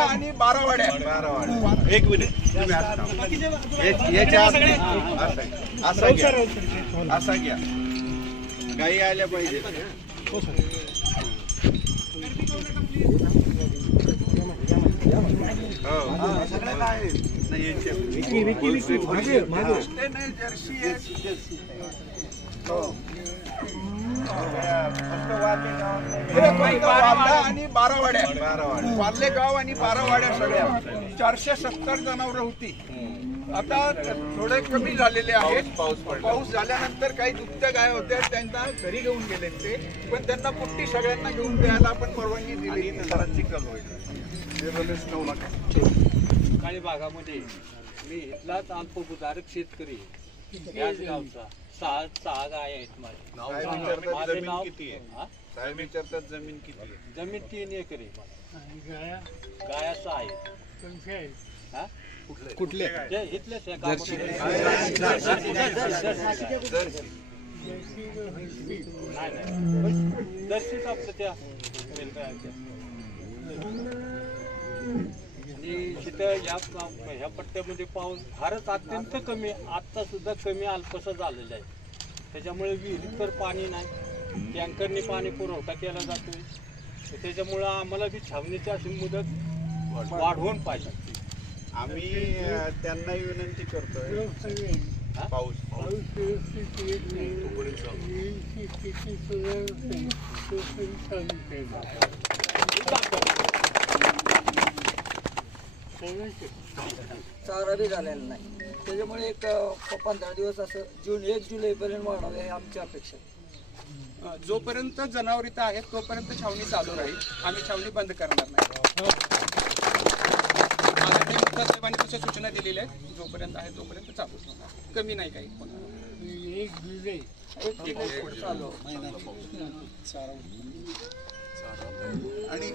आणि बारावाड्या. एक मिनिट असा घ्या. गाई आल्या पाहिजे. आणि बारावाड्या. वारले गाव आणि बारावाड्या सगळ्या 470 जनावर होती. आता थोडे कमी झालेले आहेत. पाऊस झाल्यानंतर काही दुभत्या गाय होत्या, त्यांना घरी घेऊन गेले ते, पण त्यांना पुट्टी सगळ्यांना घेऊन द्यायला आपण परवानगी दिली. काही भागामध्ये मी इथलाच अल्पभूधारक शेतकरी याच गावचा. सहा गाय आहेत माझे. नाव किती आहे साहेब विचारतात? जमीन किती आहे? जमीन 3 एकर आहे. गाया 6 आहेत. कुठले? इथलेच दर्शीच आपलं त्या. आणि तिथं ह्या पट्ट्यामध्ये पाऊस फारच अत्यंत कमी, आत्ता सुद्धा कमी अल्पसा झालेला आहे. त्याच्यामुळे विहिरीत तर पाणी नाही, टँकरने पाणी पुरवठा केला जातोय. त्याच्यामुळं आम्हाला बी छावणीची अशी मुदत वाढवून पाहिजे. आम्ही त्यांनाही विनंती करतोय. पाऊस चारा बी झालेला नाही. त्याच्यामुळे एक 15 दिवस असं 1 जुलैपर्यंत वाढावे ही आमची अपेक्षा. जोपर्यंत जनावर इथं आहेत तोपर्यंत छावणी चालू राहील. आम्ही छावणी बंद करणार नाही. साहेबांनी तशा सूचना दिलेल्या आहेत. जोपर्यंत आहे तोपर्यंत चालू होणार, कमी नाही काही होणार. 1 जुलै चालू आणि